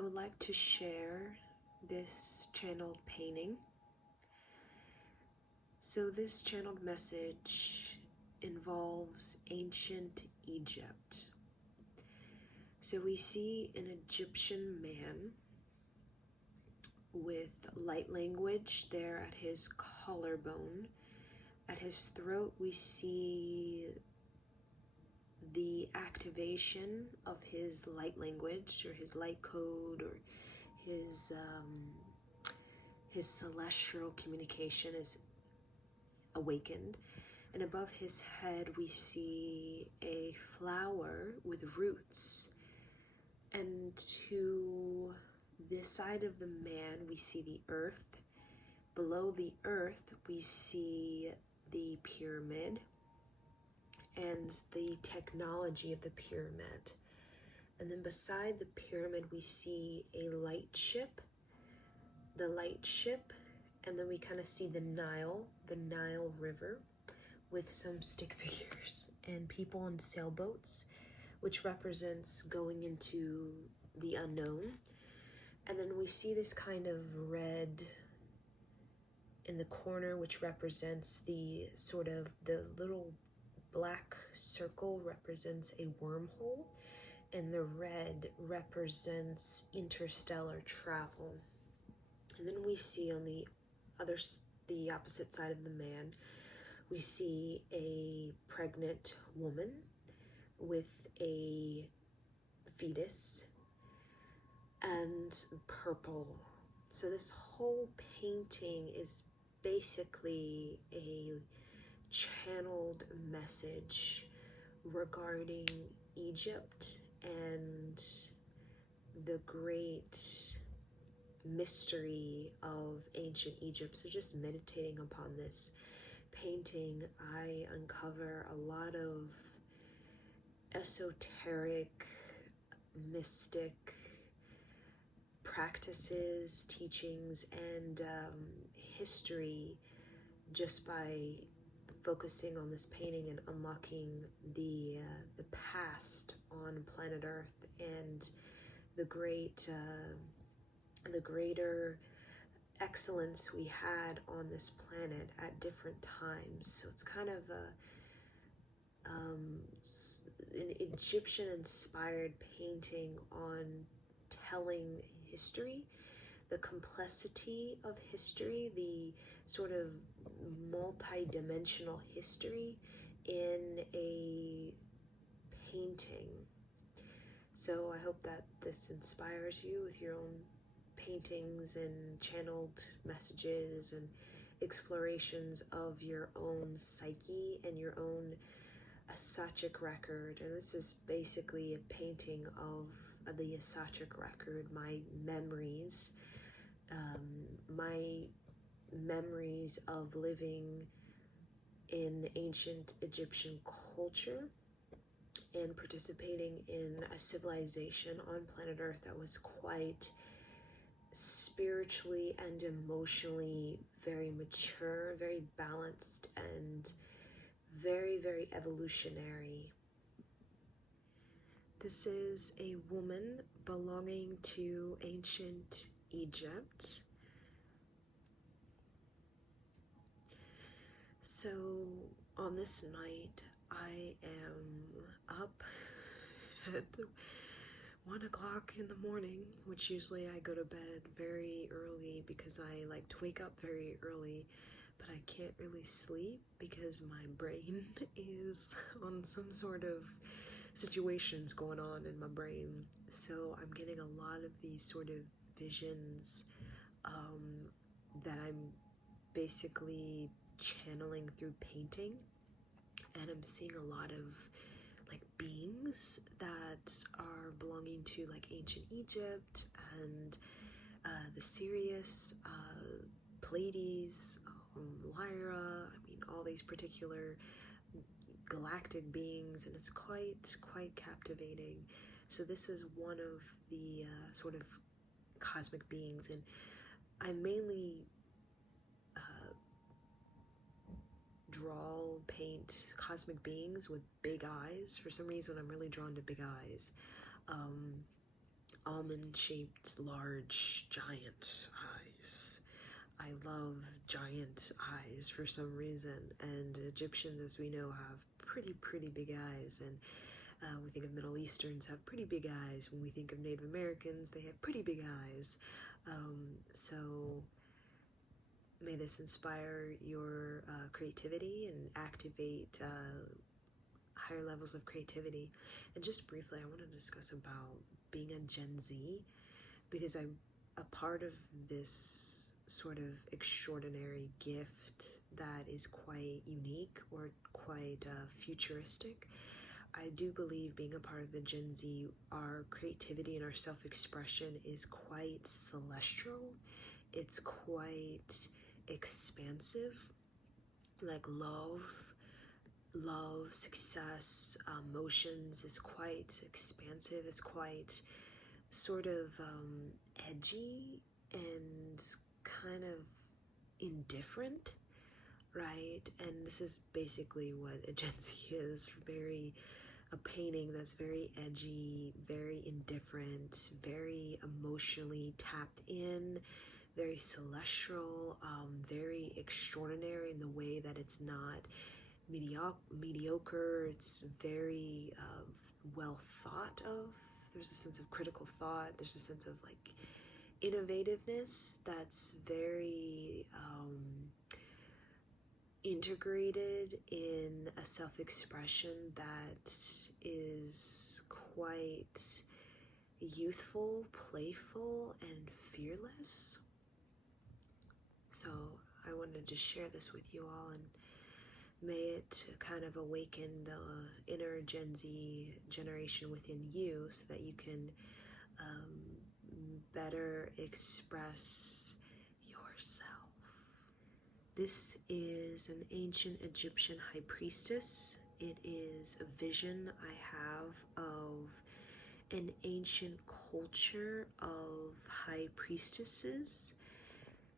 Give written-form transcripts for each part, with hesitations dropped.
I would like to share this channeled painting. So this channeled message involves ancient Egypt. So we see an Egyptian man with light language there at his collarbone. At his throat we see the activation of his light language, or his light code, or his celestial communication is awakened. And above his head we see a flower with roots, and to the side of the man we see the earth. Below the earth we see the pyramid and the technology of the pyramid. And then beside the pyramid we see a light ship, and then we kind of see the Nile River with some stick figures and people on sailboats, which represents going into the unknown. And then we see this kind of red in the corner, which represents the little black circle represents a wormhole, and the red represents interstellar travel. And then we see on the opposite side of the man, we see a pregnant woman with a fetus and purple. So this whole painting is basically a channeled message regarding Egypt and the great mystery of ancient Egypt. So just meditating upon this painting, I uncover a lot of esoteric, mystic practices, teachings, and history just by focusing on this painting and unlocking the past on planet Earth and the greater excellence we had on this planet at different times. So it's kind of an Egyptian-inspired painting on telling history, the complexity of history, the sort of multi-dimensional history in a painting. So I hope that this inspires you with your own paintings and channeled messages and explorations of your own psyche and your own Akashic record. And this is basically a painting of the Akashic record, my memories of living in ancient Egyptian culture and participating in a civilization on planet Earth that was quite spiritually and emotionally very mature, very balanced, and very, very evolutionary. This is a woman belonging to ancient Egypt. So on this night, I am up at 1 o'clock in the morning, which usually I go to bed very early because I like to wake up very early, but I can't really sleep because my brain is on some sort of situations going on in my brain. So I'm getting a lot of these sort of visions that I'm basically channeling through painting, and I'm seeing a lot of like beings that are belonging to like ancient Egypt and the Sirius, Pleiades, Lyra, I mean all these particular galactic beings, and it's quite captivating. So this is one of the sort of cosmic beings, and I mainly paint cosmic beings with big eyes. For some reason I'm really drawn to big eyes. almond-shaped, large, giant eyes. I love giant eyes for some reason, and Egyptians, as we know, have pretty big eyes, and we think of Middle Easterns have pretty big eyes. When we think of Native Americans, they have pretty big eyes. So may this inspire your creativity and activate higher levels of creativity. And just briefly, I want to discuss about being a Gen Z, because I'm a part of this sort of extraordinary gift that is quite unique or quite futuristic. I do believe being a part of the Gen Z, our creativity and our self-expression is quite celestial. It's quite expansive, like love, success, emotions is quite expansive. It's quite sort of edgy and kind of indifferent, right? And this is basically what a Gen Z is. A painting that's very edgy, very indifferent, very emotionally tapped in, very celestial, very extraordinary in the way that it's not mediocre. It's very well thought of. There's a sense of critical thought. There's a sense of like innovativeness that's very integrated in a self-expression that is quite youthful, playful, and fearless. So I wanted to share this with you all, and may it kind of awaken the inner Gen Z generation within you so that you can better express yourself. This is an ancient Egyptian high priestess. It is a vision I have of an ancient culture of high priestesses.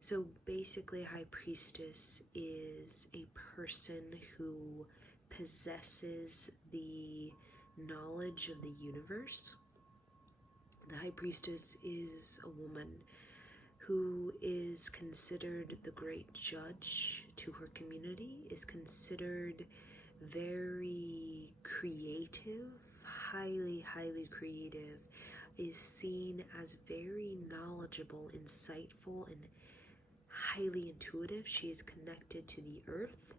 So basically, high priestess is a person who possesses the knowledge of the universe. The high priestess is a woman who is considered the great judge to her community, is considered very creative, highly creative, is seen as very knowledgeable, insightful, and highly intuitive. She is connected to the earth,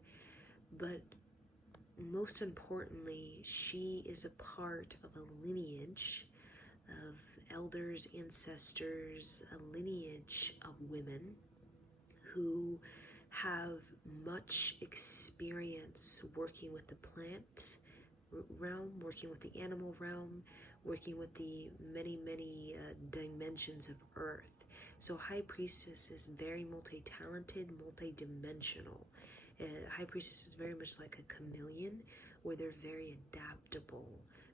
but most importantly, she is a part of a lineage of elders, ancestors, a lineage of women who have much experience working with the plant realm, working with the animal realm, working with the many dimensions of earth. So high priestess is very multi-talented, multi-dimensional. High priestess is very much like a chameleon, where they're very adaptable.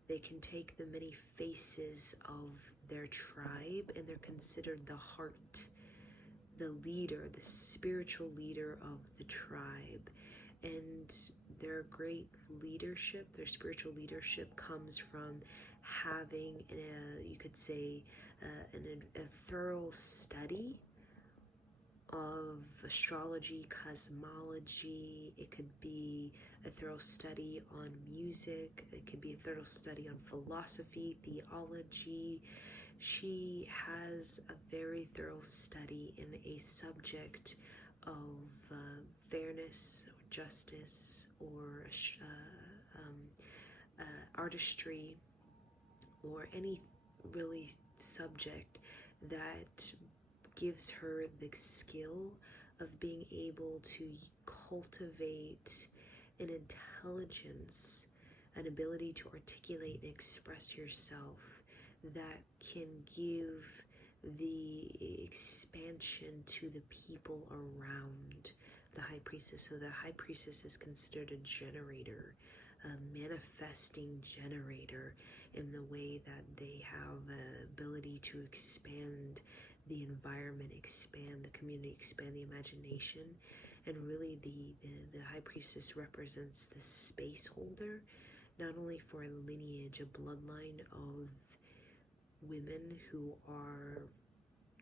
They can take the many faces of their tribe, and they're considered the heart, the leader, the spiritual leader of the tribe. And their great leadership, their spiritual leadership, comes from having, you could say, a thorough study of astrology, cosmology. It could be a thorough study on music. It could be a thorough study on philosophy, theology. She has a very thorough study in a subject of fairness or justice or artistry, or any really subject that gives her the skill of being able to cultivate an intelligence, an ability to articulate and express yourself that can give the expansion to the people around the high priestess. So the high priestess is considered a generator, a manifesting generator, in the way that they have an ability to expand the environment, expand the community, expand the imagination. And really the high priestess represents the space holder, not only for a lineage, a bloodline of women who are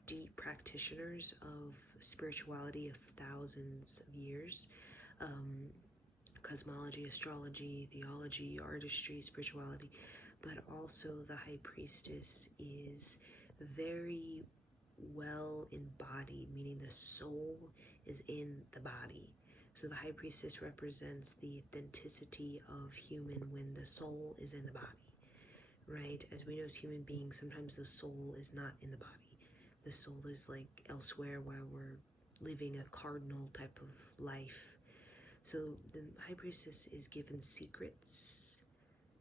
deep practitioners of spirituality of thousands of years, cosmology, astrology, theology, artistry, spirituality, but also the high priestess is very well embodied, meaning the soul is in the body. So the high priestess represents the authenticity of human when the soul is in the body, right? As we know as human beings, sometimes the soul is not in the body. The soul is like elsewhere while we're living a cardinal type of life. So the high priestess is given secrets,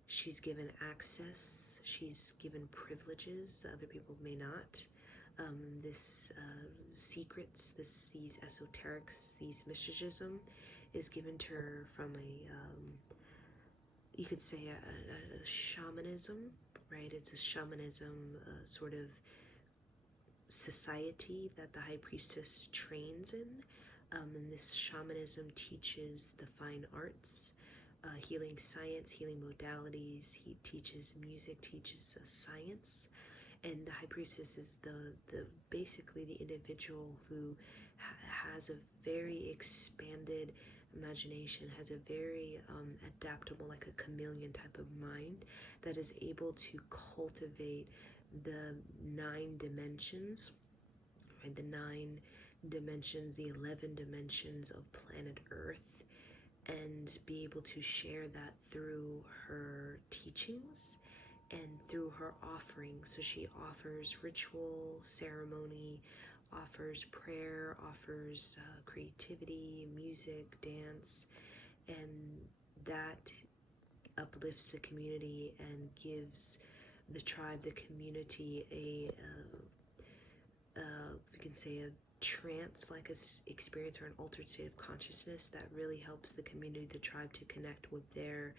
she's given access, she's given privileges that other people may not. This secrets, these esoterics, these mysticism is given to her from you could say a shamanism, right? It's a shamanism sort of society that the high priestess trains in. And this shamanism teaches the fine arts, healing science, healing modalities. He teaches music, teaches science. And the high priestess is the basically the individual who has a very expanded imagination, has a very adaptable, like a chameleon type of mind that is able to cultivate the 9 dimensions, right? The 9 dimensions, the 11 dimensions of planet Earth, and be able to share that through her teachings and through her offerings. So she offers ritual, ceremony, offers prayer, offers creativity, music, dance, and that uplifts the community and gives the tribe, the community, you can say a trance-like experience or an altered state of consciousness that really helps the community, the tribe, to connect with their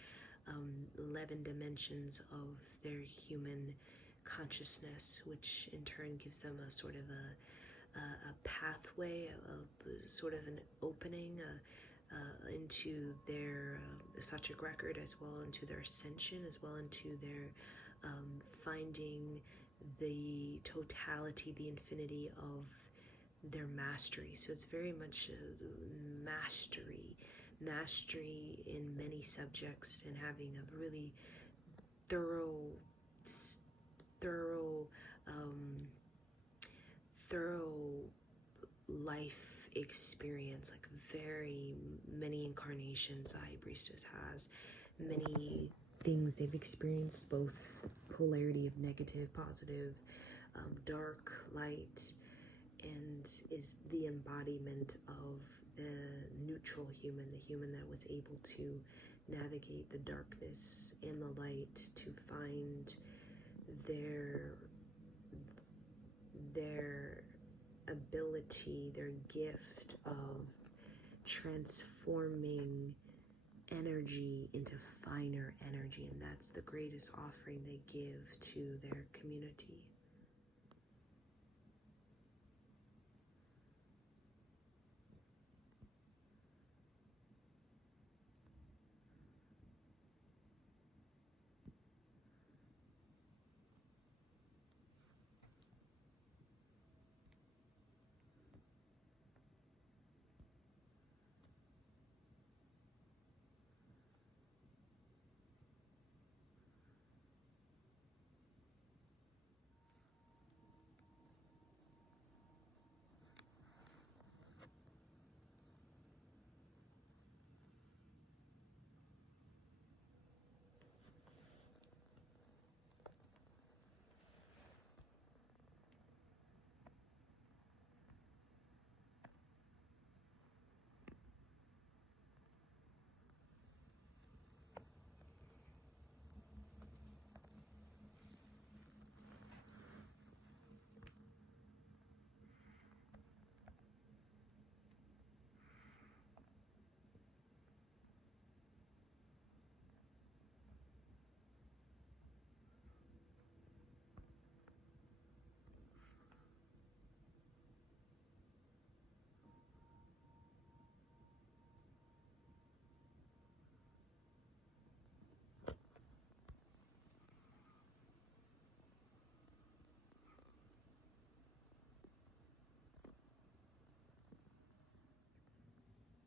11 dimensions of their human consciousness, which in turn gives them a sort of a pathway, a sort of an opening into their Sachic record, as well into their ascension, as well into their finding the totality, the infinity of their mastery. So it's very much mastery in many subjects, and having a really thorough life experience, like very many incarnations. The high priestess has many things they've experienced, both polarity of negative, positive, dark, light, and is the embodiment of the neutral human, the human that was able to navigate the darkness and the light to find their ability, their gift of transforming energy into finer energy, and that's the greatest offering they give to their community.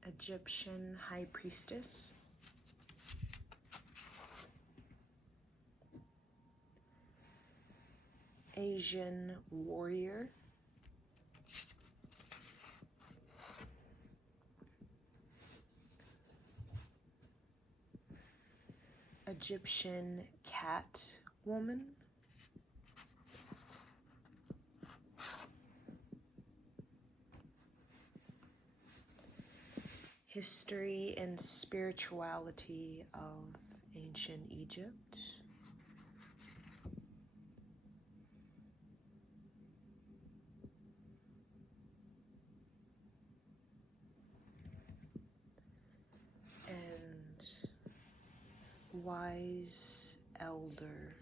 Egyptian high priestess, Asian warrior, Egyptian cat woman, history and spirituality of ancient Egypt, and wise elder.